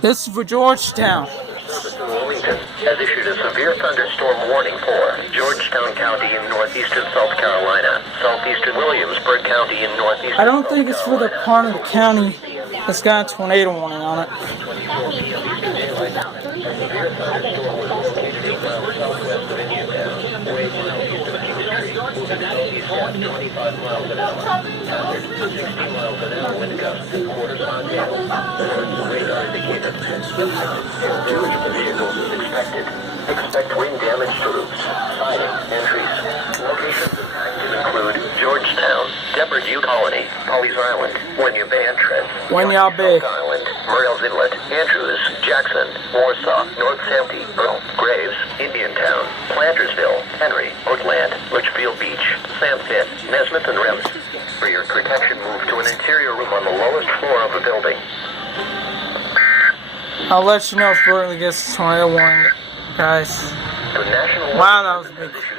This is for Georgetown. Wilmington has issued a severe thunderstorm warning for Georgetown County in northeastern South Carolina, southeastern Williamsburg County in northeastern I don't think it's for the part of the county that's got a tornado warning on it. Expect wind damage to roofs, siding, and trees. Locations include Georgetown, Depardieu Colony, Pawleys Island, Winyah Bay Entrance, Winyah Bay Island, Murrell's Inlet, Andrews, Jackson, Warsaw, North Santee, Earl, Graves, Indiantown, Plantersville, Henry, Oakland, Litchfield Beach, Sampson, Nesmith, and Rems. For your protection, move to an interior room on the lowest floor of the building. I'll let you know if Berkeley gets a tornado warning, guys. The National Wow, that was a big